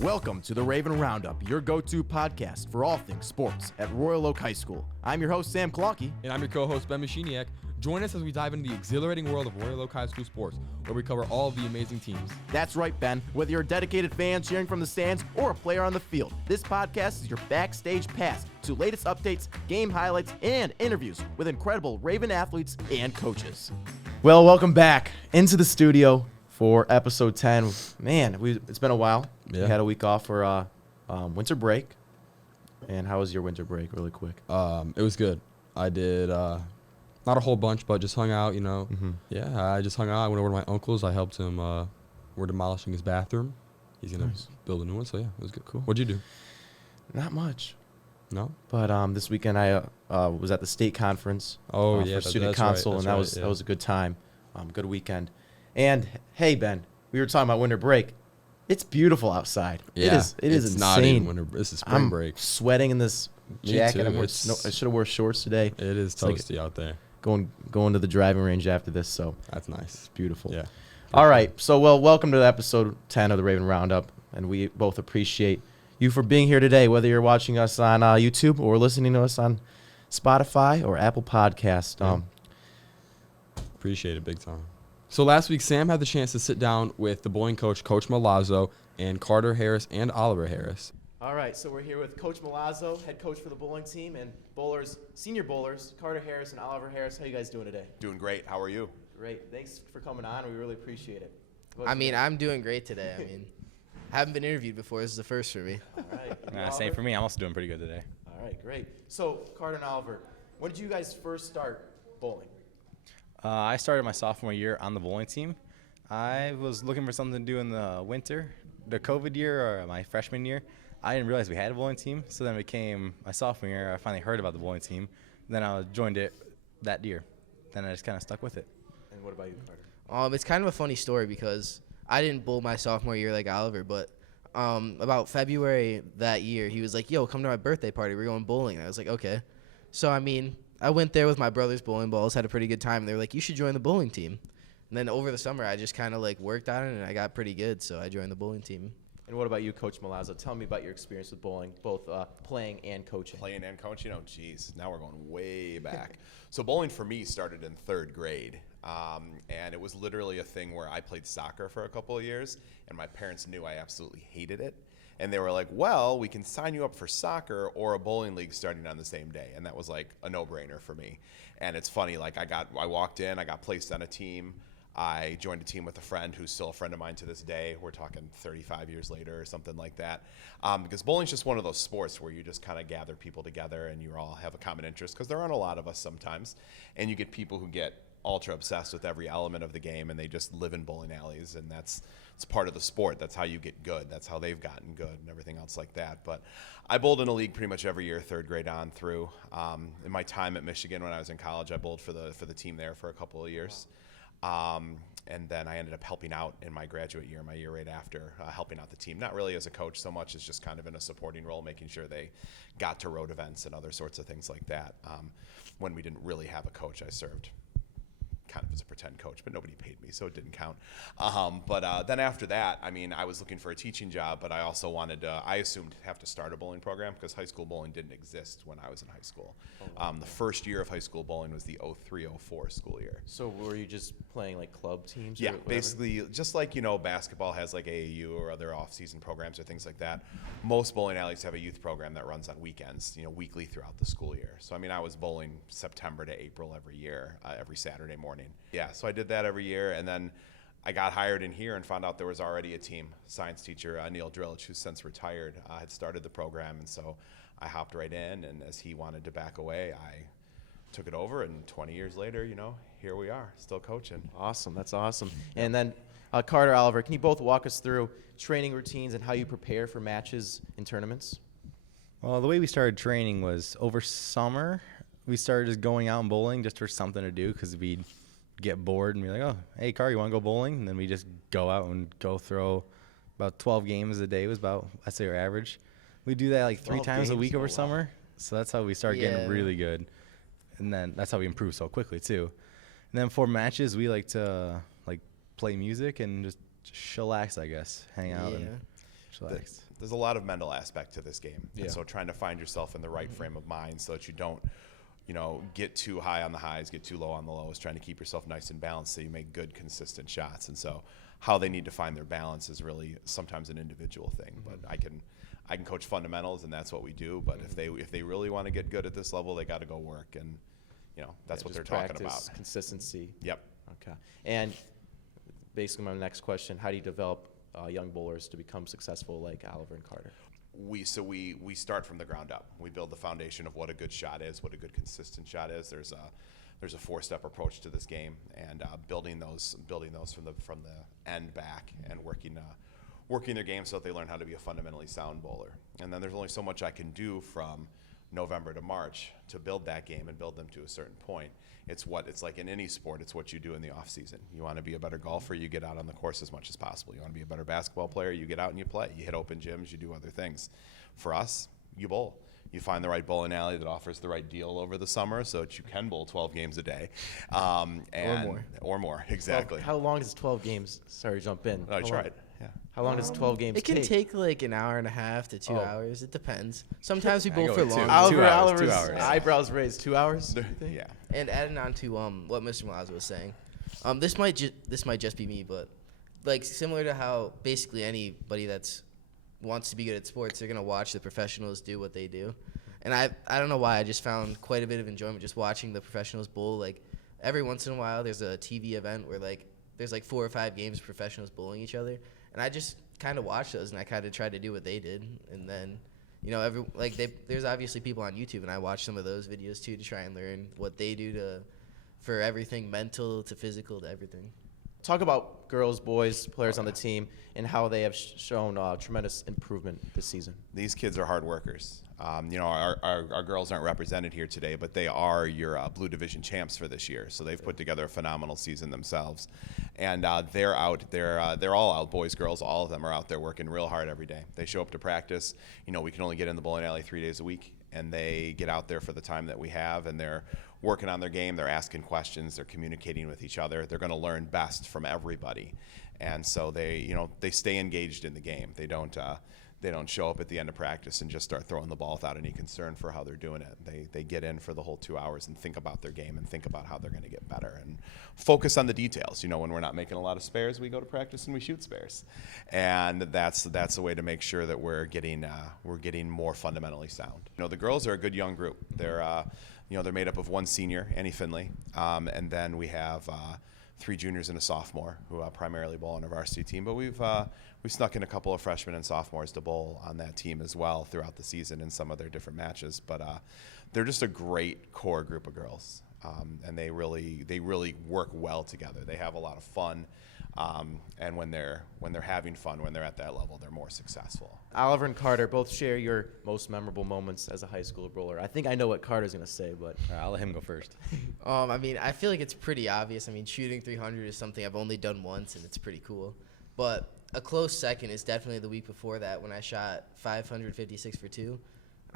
Welcome to the Raven Roundup, your go-to podcast for all things sports at Royal Oak High School. I'm your host, Sam Klonke. And I'm your co-host, Ben Machiniak. Join us as we dive into the exhilarating world of Royal Oak High School sports, where we cover all of the amazing teams. That's right, Ben. Whether you're a dedicated fan cheering from the stands or a player on the field, this podcast is your backstage pass to latest updates, game highlights, and interviews with incredible Raven athletes and coaches. Well, welcome back into the studio for episode 10. Man, it's been a while. Yeah. We had a week off for winter break. And how was your winter break, really quick? It was good. I did not a whole bunch, but just hung out, Mm-hmm. Yeah, I just hung out. I went over to my uncle's. I helped him. We're demolishing his bathroom. He's going to build a new one, so yeah, it was good. Cool. What'd you do? Not much. No? But this weekend I was at the state conference Oh, for yeah. student that's council, right, and that's that right, was a good time, good weekend. And hey, Ben, we were talking about winter break. It's beautiful outside. Yeah. It is it's insane. not even winter. This is spring I'm break. sweating in this Me jacket. too. I should have wore shorts today. It is It's like toasty out there. Going to the driving range after this, so That's nice. it's beautiful. Yeah. All right, so welcome to episode 10 of the Raven Roundup, and we both appreciate you for being here today, whether you're watching us on YouTube or listening to us on Spotify or Apple Podcast. Yeah. Appreciate it big time. So last week, Sam had the chance to sit down with the bowling coach, Coach Milazzo, and Carter Harris and Oliver Harris. All right, so we're here with Coach Milazzo, head coach for the bowling team, and senior bowlers, Carter Harris and Oliver Harris. How you guys doing today? Doing great. How are you? Great. Thanks for coming on. We really appreciate it. I'm doing great today. I haven't been interviewed before. This is the first for me. All right. Same for me. I'm also doing pretty good today. All right, great. So, Carter and Oliver, when did you guys first start bowling? I started my sophomore year on the bowling team. I was looking for something to do in the winter, the COVID year or my freshman year. I didn't realize we had a bowling team, so then it became my sophomore year. I finally heard about the bowling team. Then I joined it that year. Then I just kind of stuck with it. And what about you, Carter? It's kind of a funny story because I didn't bowl my sophomore year like Oliver, but about February that year, he was like, yo, come to my birthday party. We're going bowling. And I was like, okay. So, I went there with my brother's bowling balls, had a pretty good time. They were like, you should join the bowling team. And then over the summer, I just kind of worked on it, and I got pretty good, so I joined the bowling team. And what about you, Coach Milazzo? Tell me about your experience with bowling, both playing and coaching. Playing and coaching? Oh, geez. Now we're going way back. So bowling for me started in third grade. And it was literally a thing where I played soccer for a couple of years, and my parents knew I absolutely hated it. And they were like, well, we can sign you up for soccer or a bowling league starting on the same day. And that was like a no-brainer for me. And it's funny, I walked in, I got placed on a team. I joined a team with a friend who's still a friend of mine to this day. We're talking 35 years later or something like that. Because bowling's just one of those sports where you just kind of gather people together and you all have a common interest, because there aren't a lot of us sometimes. And you get people who get ultra obsessed with every element of the game, and they just live in bowling alleys, and it's part of the sport. That's how you get good. That's how they've gotten good and everything else like that. But I bowled in a league pretty much every year, third grade on through. In my time at Michigan when I was in college, I bowled for the team there for a couple of years. And then I ended up helping out in my graduate year, my year right after, helping out the team. Not really as a coach so much as just kind of in a supporting role, making sure they got to road events and other sorts of things like that. When we didn't really have a coach, I served kind of as a pretend coach, but nobody paid me, so it didn't count. But then after that, I was looking for a teaching job, but I also wanted to, I assumed have to start a bowling program because high school bowling didn't exist when I was in high school. The first year of high school bowling was the 03-04 school year. So were you just playing club teams? Yeah, basically, just like, basketball has AAU or other off-season programs or things like that. Most bowling alleys have a youth program that runs on weekends, weekly throughout the school year. So, I was bowling September to April every year, every Saturday morning. Yeah, so I did that every year, and then I got hired in here and found out there was already a team. Science teacher, Neil Drillich, who's since retired, had started the program, and so I hopped right in, and as he wanted to back away, I took it over, and 20 years later, here we are, still coaching. Awesome, that's awesome. And then Carter, Oliver, can you both walk us through training routines and how you prepare for matches and tournaments? Well, the way we started training was over summer. We started just going out and bowling just for something to do because we'd get bored and be like, oh, hey, Car, you want to go bowling? And then we just go out and go throw about 12 games a day was about, I'd say, our average. We do that 3 times a week over summer. So that's how we started getting really good. And then that's how we improved so quickly, too. And then for matches, we like to play music and just chillax, I guess, hang out and chillax. there's a lot of mental aspect to this game. Yeah. And so trying to find yourself in the right frame of mind so that you don't, get too high on the highs, get too low on the lows, trying to keep yourself nice and balanced so you make good, consistent shots. And so how they need to find their balance is really sometimes an individual thing. But I can coach fundamentals, and that's what we do. But if they really want to get good at this level, they got to go work, and that's what they're talking about. Consistency. Yep. Okay. And basically, my next question: how do you develop young bowlers to become successful like Oliver and Carter? We start from the ground up. We build the foundation of what a good shot is, what a good consistent shot is. There's a 4-step approach to this game, and building those from the end back, and working their game so that they learn how to be a fundamentally sound bowler. And then there's only so much I can do from November to March to build that game and build them to a certain point. It's like in any sport, it's what you do in the off season. You want to be a better golfer, you get out on the course as much as possible. You want to be a better basketball player, you get out and you play. You hit open gyms, you do other things. For us, you bowl. You find the right bowling alley that offers the right deal over the summer so that you can bowl 12 games a day. Or more, exactly. Well, how long does 12 games? Sorry to jump in. Oh, that's right. Yeah. How long does 12 games It can take? take like an hour and a half to 2 hours. It depends. Sometimes we I bowl go for with two. longer. 2 hours, 2 Oliver's hours. eyebrows raised. 2 hours? Yeah. And adding on to what Mr. Milazzo was saying, this might just be me, but like similar to how basically anybody that's wants to be good at sports, they're gonna watch the professionals do what they do. And I don't know why, I just found quite a bit of enjoyment just watching the professionals bowl. Like every once in a while, there's a TV event where like there's like 4 or 5 games of professionals bowling each other, and I just kind of watched those and I kind of tried to do what they did. And then there's obviously people on YouTube, and I watch some of those videos too to try and learn what they do for everything mental to physical to everything. Talk about girls, boys, players on the team, and how they have shown tremendous improvement this season. These kids are hard workers. Our girls aren't represented here today, but they are your Blue Division champs for this year. So they've put together a phenomenal season themselves, and they're out. They're all out. Boys, girls, all of them are out there working real hard every day. They show up to practice. We can only get in the bowling alley 3 days a week, and they get out there for the time that we have, and they're working on their game. They're asking questions. They're communicating with each other. They're going to learn best from everybody, and so they stay engaged in the game. They don't show up at the end of practice and just start throwing the ball without any concern for how they're doing it. They get in for the whole 2 hours and think about their game and think about how they're going to get better and focus on the details. When we're not making a lot of spares, we go to practice and we shoot spares, and that's a way to make sure that we're getting more fundamentally sound. The girls are a good young group. They're made up of 1 senior, Annie Finley, and then we have 3 juniors and a sophomore who primarily bowl on our varsity team, but we've snuck in a couple of freshmen and sophomores to bowl on that team as well throughout the season in some of their different matches. But they're just a great core group of girls, and they really work well together. They have a lot of fun, and when they're having fun, when they're at that level, they're more successful. Oliver and Carter both share your most memorable moments as a high school bowler. I think I know what Carter's going to say, but I'll let him go first. I feel like it's pretty obvious. shooting 300 is something I've only done once, and it's pretty cool. But a close second is definitely the week before that when I shot 556 for 2.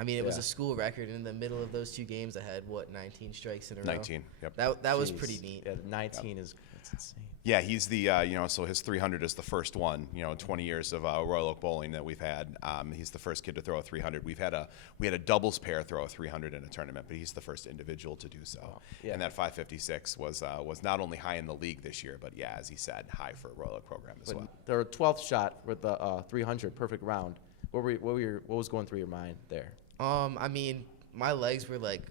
It was a school record. In the middle of those 2 games, I had 19 strikes in a row. 19. Yep. That was pretty neat. Yeah, 19 is insane. Yeah, he's the so his 300 is the first one. 20 years of Royal Oak bowling that we've had. He's the first kid to throw a 300. We had a doubles pair throw a 300 in a tournament, but he's the first individual to do so. Oh, yeah. And that 556 was not only high in the league this year, but yeah, as he said, high for a Royal Oak program as well. The 12th shot with the 300 perfect round. What was going through your mind there? My legs were like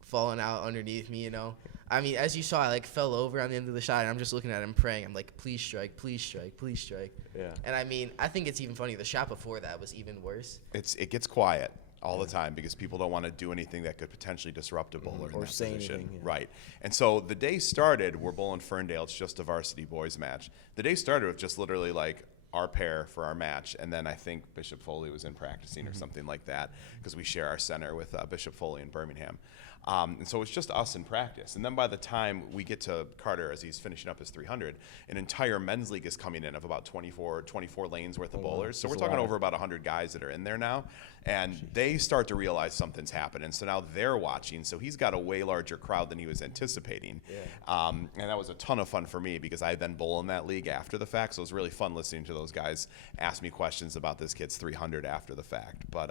falling out underneath me, as you saw, I fell over on the end of the shot, and I'm just looking at him praying. I'm like, please strike, please strike, please strike. Yeah. And I think it's even funny. The shot before that was even worse. It gets quiet all the time because people don't want to do anything that could potentially disrupt a bowler in Or that say position. anything, yeah. Right. And so the day started, we're bowling Ferndale. It's just a varsity boys match. The day started with just literally our pair for our match, and then I think Bishop Foley was in practicing or something like that because we share our center with Bishop Foley in Birmingham. And so it's just us in practice. And then by the time we get to Carter, as he's finishing up his 300, an entire men's league is coming in of about 24 lanes worth of bowlers. So we're talking over about 100 guys that are in there now. And they start to realize something's happening. So now they're watching. So he's got a way larger crowd than he was anticipating. And that was a ton of fun for me because I then bowl in that league after the fact. So it was really fun listening to those guys ask me questions about this kid's 300 after the fact. But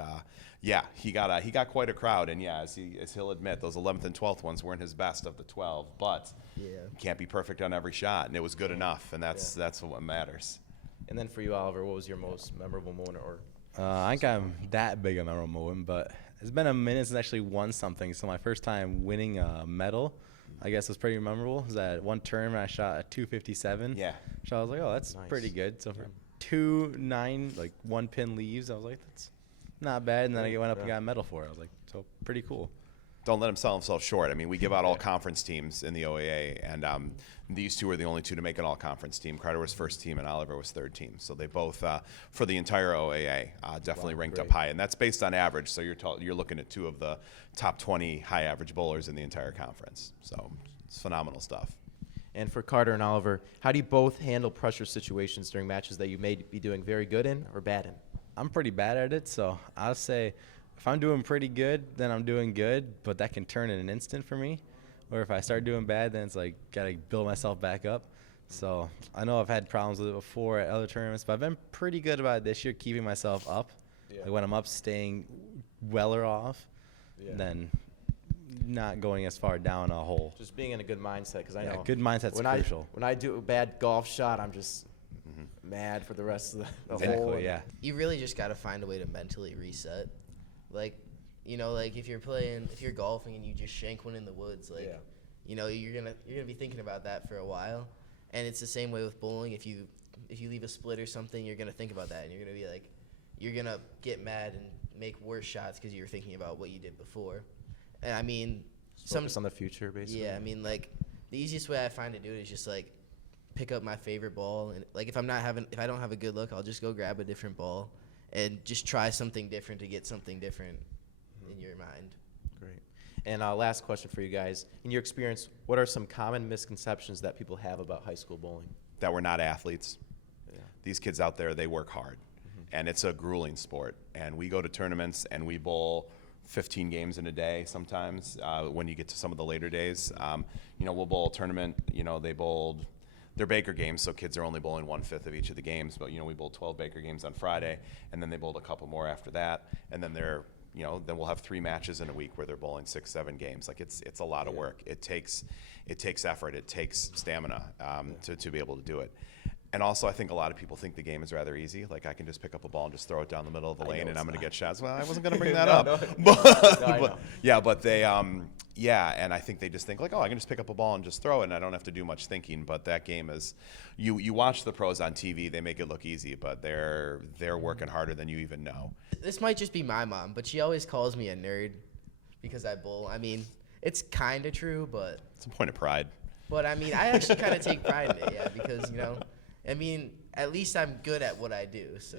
yeah, he got quite a crowd. And yeah, as he'll admit, those 11th and 12th ones weren't his best of the 12. But you can't be perfect on every shot. And it was good enough. And that's what matters. And then for you, Oliver, what was your most memorable moment? Or I ain't got that big a memorable moment, but it's been a minute since I actually won something. So my first time winning a medal, I guess, was pretty memorable. It was at one tournament I shot a 257. Yeah. So I was like, oh, that's pretty good. So for 2-9, like 1 pin leaves, I was like, that's not bad. And then I went up and got a medal for it. I was like, so pretty cool. Don't let him sell himself short. I mean, we give out all conference teams in the OAA, and these two are the only two to make an all-conference team. Carter was first team, and Oliver was third team. So they both, for the entire OAA, definitely ranked up high. And that's based on average. So you're looking at 2 of the top 20 high-average bowlers in the entire conference. So it's phenomenal stuff. And for Carter and Oliver, how do you both handle pressure situations during matches that you may be doing very good in or bad in? I'm pretty bad at it, so I'll say if I'm doing pretty good, then I'm doing good, but that can turn in an instant for me. Or if I start doing bad, then it's like got to build myself back up. So I know I've had problems with it before at other tournaments, but I've been pretty good about it this year, keeping myself up. Like when I'm up, staying weller off, then not going as far down a hole. Just being in a good mindset, because I know good mindset's crucial. When I do a bad golf shot, I'm just mad for the rest of the hole. Yeah. You really just got to find a way to mentally reset. Like, you know, like if you're golfing and you just shank one in the woods, like, you know, you're gonna be thinking about that for a while. And it's the same way with bowling. If you leave a split or something, you're gonna think about that, and you're gonna be like, you're gonna get mad and make worse shots because you're thinking about what you did before. And I mean, Focus on the future, basically. Yeah, I mean, like the easiest way I find to do it is just like pick up my favorite ball, and like if I don't have a good look, I'll just go grab a different ball and just try something different to get something different in your mind. Great. And last question for you guys. In your experience, what are some common misconceptions that people have about high school bowling? That we're not athletes. These kids out there, they work hard. And it's a grueling sport. And we go to tournaments and we bowl 15 games in a day sometimes when you get to some of the later days. You know, we'll bowl a tournament. You know, they're Baker games, so kids are only bowling 1/5 of each of the games. But, you know, we bowled 12 Baker games on Friday, and then they bowled a couple more after that. And then then we'll have 3 matches in a week where they're bowling 6-7 games. Like it's a lot of work. It takes effort. It takes stamina to be able to do it. And also, I think a lot of people think the game is rather easy. Like, I can just pick up a ball and just throw it down the middle of the lane, and I'm going to get shots. Well, I wasn't going to bring that up. But they, and I think they just think, like, oh, I can just pick up a ball and just throw it, and I don't have to do much thinking. But that game is, you watch the pros on TV, they make it look easy, but they're working harder than you even know. This might just be my mom, but she always calls me a nerd because I bowl. I mean, it's kind of true, but It's a point of pride. But I mean, I actually kind of take pride in it, because, you know, I mean, at least I'm good at what I do. So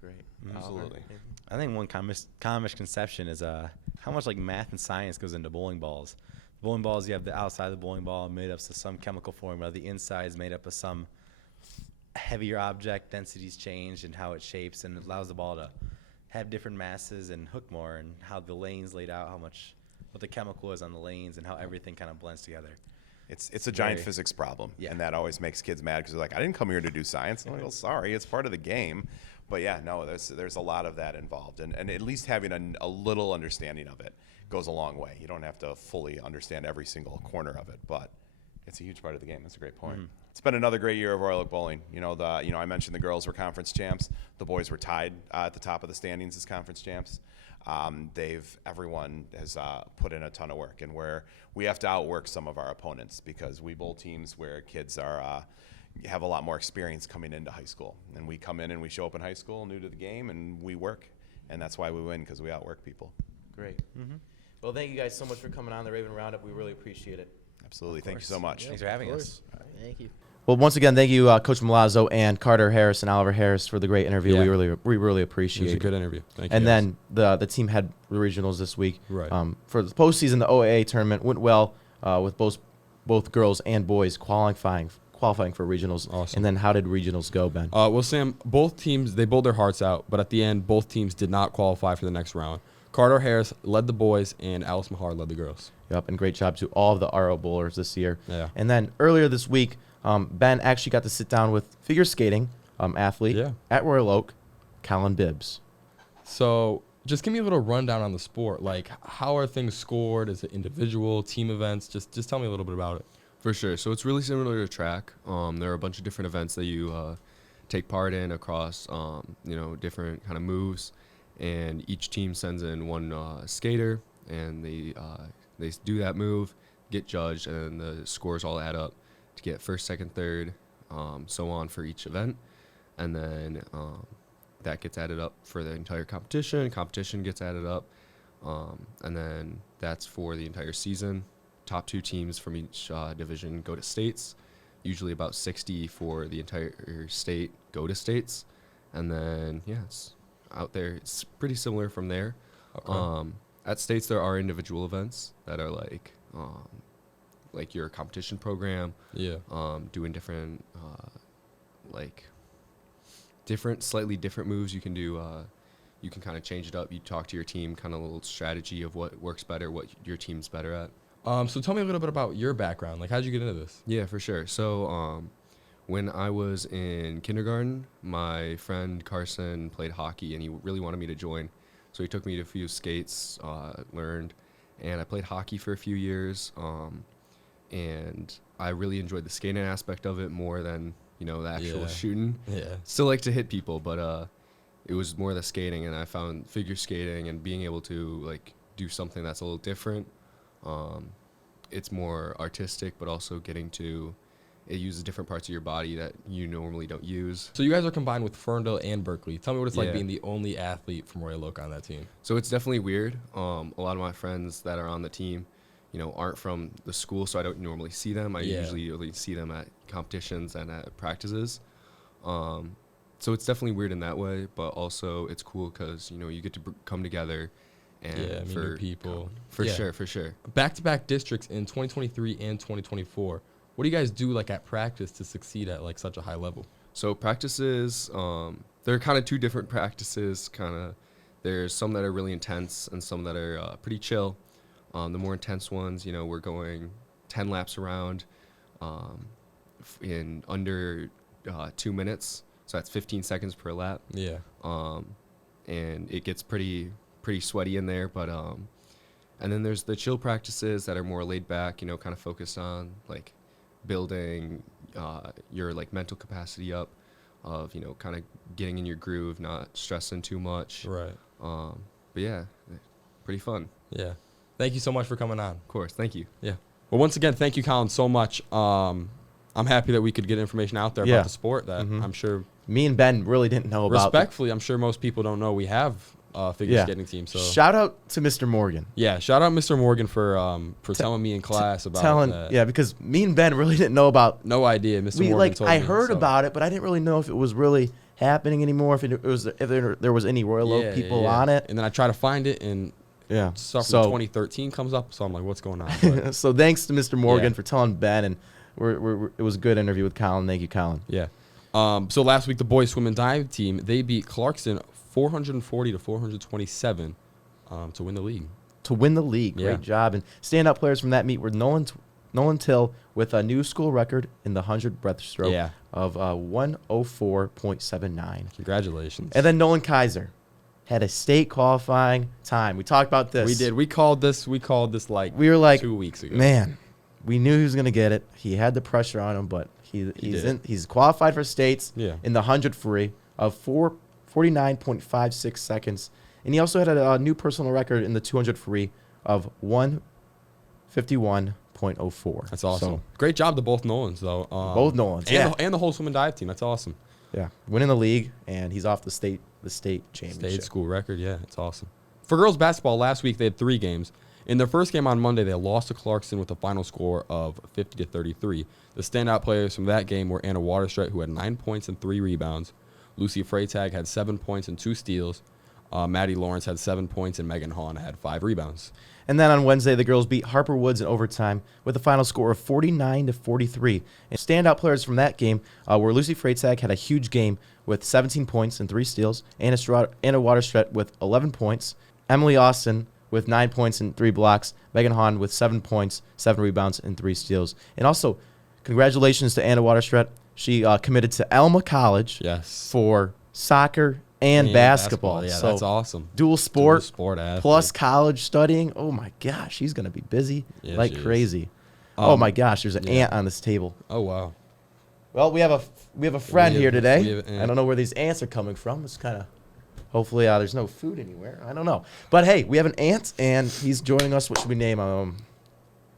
Great. Absolutely. I think one common misconception is how much like math and science goes into bowling balls. Bowling balls, you have the outside of the bowling ball made up of some chemical formula. The inside is made up of some heavier object, densities change, and how it shapes, and it allows the ball to have different masses and hook more, and how the lanes laid out, what the chemical is on the lanes, and how everything kind of blends together. It's a giant physics problem, and that always makes kids mad because they're like, I didn't come here to do science. I'm like, well, sorry, it's part of the game. But yeah, no, there's a lot of that involved, and at least having a little understanding of it goes a long way. You don't have to fully understand every single corner of it, but it's a huge part of the game. That's a great point. It's been another great year of Royal Oak bowling. You know, I mentioned the girls were conference champs. The boys were tied at the top of the standings as conference champs. Everyone has put in a ton of work, and we have to outwork some of our opponents because we bowl teams where kids have a lot more experience coming into high school, and we come in and we show up in high school new to the game, and we work, and that's why we win, because we outwork people. Great. Well, thank you guys so much for coming on the Raven Roundup. We really appreciate it. Absolutely. Thank you so much. Thanks for having us. Thank you. Well, once again, thank you, Coach Milazzo and Carter Harris and Oliver Harris for the great interview. Yeah. We really It appreciate was a it. good interview. Thank you. And guys. then the team had the regionals this week. Right. For the postseason, the OAA tournament went well with both girls and boys qualifying for regionals. Awesome. And then how did regionals go, Ben? Well, Sam, both teams, they bowled their hearts out, but at the end, both teams did not qualify for the next round. Carter Harris led the boys, and Alice Mahar led the girls. Yep, and great job to all of the RO bowlers this year. Yeah. And then earlier this week, Ben actually got to sit down with figure skating athlete Yeah. at Royal Oak, Colin Bibbs. So just give me a little rundown on the sport. Like, how are things scored? Is it individual, team events? Just tell me a little bit about it. For sure. So it's really similar to track. There are a bunch of different events that you take part in across, different kind of moves, and each team sends in one skater, and they do that move, get judged, and the scores all add up to get first, second, third, so on for each event, and then that gets added up for the entire competition. Competition gets added up, and then that's for the entire season. Top 2 teams from each division go to states. Usually about 60 for the entire state go to states. And then, it's out there. It's pretty similar from there. Okay. At states, there are individual events that are like your competition program, Yeah. doing different, slightly different moves you can do. You can kind of change it up. You talk to your team, kind of a little strategy of what works better, what your team's better at. So tell me a little bit about your background. Like, how'd you get into this? Yeah, for sure. So when I was in kindergarten, my friend Carson played hockey, and he really wanted me to join. So he took me to a few skates, learned, and I played hockey for a few years. And I really enjoyed the skating aspect of it more than, the actual Yeah. shooting. Yeah. Still like to hit people, but it was more the skating, and I found figure skating and being able to do something that's a little different. It's more artistic, but also it uses different parts of your body that you normally don't use. So you guys are combined with Ferndale and Berkeley. Tell me what it's like Yeah. being the only athlete from Royal Oak on that team. So it's definitely weird. A lot of my friends that are on the team, aren't from the school, so I don't normally see them. I Yeah. usually only see them at competitions and at practices. So it's definitely weird in that way, but also it's cool because, you get to come together. And Yeah, meet new people. For Yeah. sure, for sure. Back-to-back districts in 2023 and 2024. What do you guys do at practice to succeed at such a high level? So practices, there are kind of 2 different practices. There's some that are really intense and some that are pretty chill. The more intense ones, we're going 10 laps around in under 2 minutes. So that's 15 seconds per lap. Yeah. And it gets pretty sweaty in there, but and then there's the chill practices that are more laid back, kind of focused on building your mental capacity up, of kind of getting in your groove, not stressing too much. Right. But yeah, pretty fun. Yeah. Thank you so much for coming on. Of course, thank you. Yeah. Well, once again, thank you, Colin, so much. I'm happy that we could get information out there Yeah. about the sport that Mhm. I'm sure, Me and Ben really didn't know about. respectfully, I'm sure most people don't know we have a figure Yeah. skating team. So Shout out to Mr. Morgan. yeah, shout out Mr. Morgan for telling me in class about that. Yeah, because me and Ben really didn't know about. No idea, Mr. Morgan We told I me, heard so. about it, but I didn't really know if it was really happening anymore. If there was any Royal Oak people on it. And then I try to find it, and Yeah. stuff from So 2013 comes up. So I'm like, what's going on? But so thanks to Mr. Morgan Yeah. for telling Ben, and it was a good interview with Colin. Thank you, Colin. yeah. So last week, the boys swim and dive team, they beat Clarkson 440 to 427 to win the league. To win the league, Yeah. great job. And standout players from that meet were Nolan Till with a new school record in the 100 breaststroke Yeah. of 104.79. Congratulations. And then Nolan Kaiser had a state qualifying time. We talked about this. we did. We called this like We were like, 2 weeks ago. man, we knew he was going to get it. He had the pressure on him, but he's qualified for states Yeah. in the 100 free of 49.56 seconds. And he also had a new personal record in the 200 free of 151.04. That's awesome. So, Great job to both Nolans, though. both Nolans, and yeah. and the whole swim and dive team. That's awesome. yeah, winning the league, and he's off the state championship. State school record. Yeah, it's awesome. For girls basketball, last week they had 3 games. In their first game on Monday, they lost to Clarkson with a final score of 50-33. The standout players from that game were Anna Waterstreet, who had 9 points and 3 rebounds. Lucy Freytag had 7 points and 2 steals. Maddie Lawrence had 7 points, and Megan Hahn had 5 rebounds. And then on Wednesday, the girls beat Harper Woods in overtime with a final score of 49-43. And standout players from that game were Lucy Freytag, had a huge game with 17 points and 3 steals. Anna Waterstreet with 11 points. Emily Austin with 9 points and 3 blocks. Megan Hahn with 7 points, 7 rebounds, and 3 steals. And also, congratulations to Anna Waterstreet. She committed to Alma College for soccer and basketball. Yeah, so that's awesome. Dual sport athlete. plus college studying. Oh, my gosh. She's going to be busy like crazy. Oh, my gosh. There's an ant on this table. Oh, wow. Well, we have a friend here today. an ant. I don't know where these ants are coming from. It's kind of, hopefully there's no food anywhere. I don't know. But, hey, we have an ant, and he's joining us. What should we name him?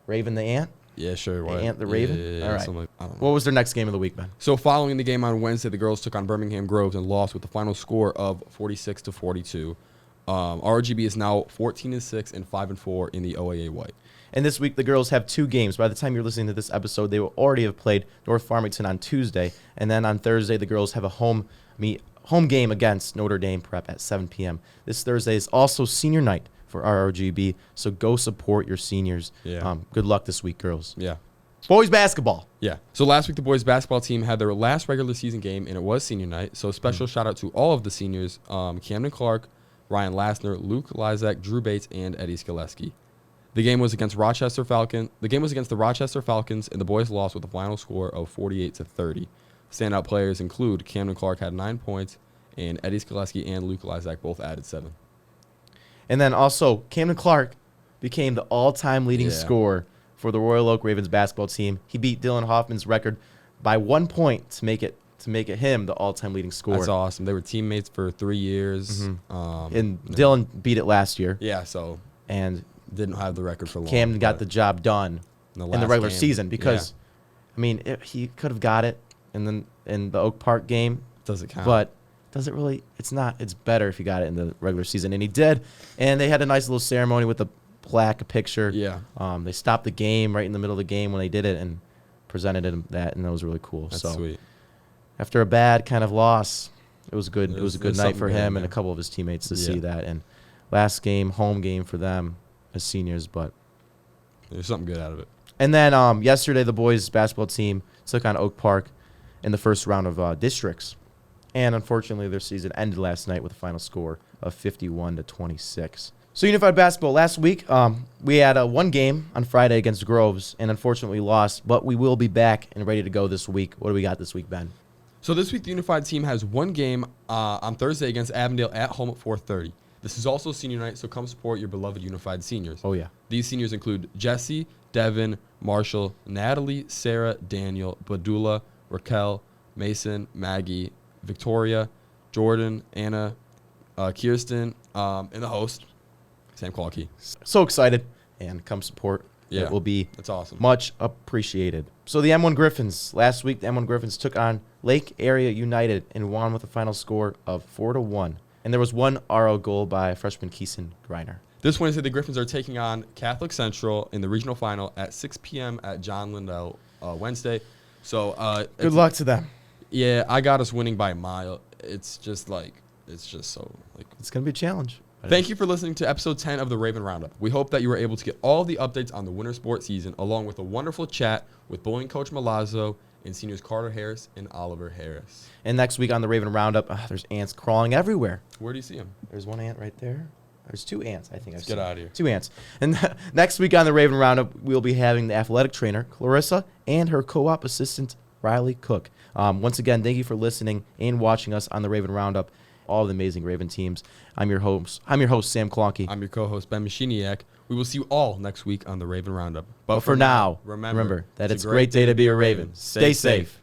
Raven the Ant? Yeah, sure. What? Ant the Raven? Yeah, All right. something like, I don't know. What was their next game of the week, Ben? So following the game on Wednesday, the girls took on Birmingham Groves and lost with the final score of 46-42. RGB is now 14-6 and 5-4 in the OAA White. And this week, the girls have 2 games. By the time you're listening to this episode, they will already have played North Farmington on Tuesday. And then on Thursday, the girls have a home game against Notre Dame Prep at 7 p.m. This Thursday is also senior night for ROGB, so go support your seniors. Yeah. Good luck this week, girls. Yeah. Boys basketball. Yeah. So last week, the boys basketball team had their last regular season game, and it was senior night. So special shout out to all of the seniors, Camden Clark, Ryan Lassner, Luke Lizak, Drew Bates, and Eddie Skaleski. The game was against Rochester Falcon. The game was against the Rochester Falcons, and the boys lost with a final score of 48-30. Standout players include Camden Clark had 9 points, and Eddie Skaleski and Luke Lizak both added 7. And then also, Camden Clark became the all-time leading scorer for the Royal Oak Ravens basketball team. He beat Dylan Hoffman's record by 1 point to make it him the all-time leading scorer. That's awesome. They were teammates for 3 years. And Dylan beat it last year. Yeah, so And didn't have the record for long. Camden got but the job done in the last regular game, season because, I mean, he could have got it in the Oak Park game. does it count? But does it really? It's not. It's better if you got it in the regular season, and he did. And they had a nice little ceremony with a plaque, a picture. Yeah. They stopped the game right in the middle of the game when they did it and presented him that, and that was really cool. That's so sweet. after a bad kind of loss, it was good. It was a good night something for good him in and a there. couple of his teammates to Yeah. see that. And last game, home game for them as seniors, but. There's something good out of it. And then yesterday, the boys basketball team took on Oak Park in the first round of districts. And unfortunately, their season ended last night with a final score of 51-26. So Unified Basketball, last week, we had one game on Friday against Groves, and unfortunately lost. But we will be back and ready to go this week. What do we got this week, Ben? So this week, the Unified team has one game on Thursday against Avondale at home at 4:30. This is also senior night, so come support your beloved Unified seniors. Oh, yeah. These seniors include Jesse, Devin, Marshall, Natalie, Sarah, Daniel, Badula, Raquel, Mason, Maggie, Victoria, Jordan, Anna, Kirsten, and the host, Sam Clarkey. So excited, and come support. Yeah, It will be that's awesome. much appreciated. So the M1 Griffins, last week the M1 Griffins took on Lake Area United and won with a final score of 4-1. And there was one RO goal by freshman Keeson Greiner. This Wednesday, the Griffins are taking on Catholic Central in the regional final at 6 p.m. at John Lindell Wednesday. So Good luck to them. Yeah, I got us winning by a mile. It's just so like. It's going to be a challenge. Thank you for listening to episode 10 of the Raven Roundup. We hope that you were able to get all the updates on the winter sports season, along with a wonderful chat with bowling coach Milazzo and seniors Carter Harris and Oliver Harris. And next week on the Raven Roundup, there's ants crawling everywhere. Where do you see them? There's one ant right there. There's 2 ants, I think. Let's get out of here. 2 ants. And next week on the Raven Roundup, we'll be having the athletic trainer, Clarissa, and her co-op assistant, Riley Cook. Once again, thank you for listening and watching us on the Raven Roundup, all the amazing Raven teams. I'm your host, Sam Klonke. I'm your co-host, Ben Machiniak. We will see you all next week on the Raven Roundup. But for now, remember that it's a great day to be a Raven. Stay safe.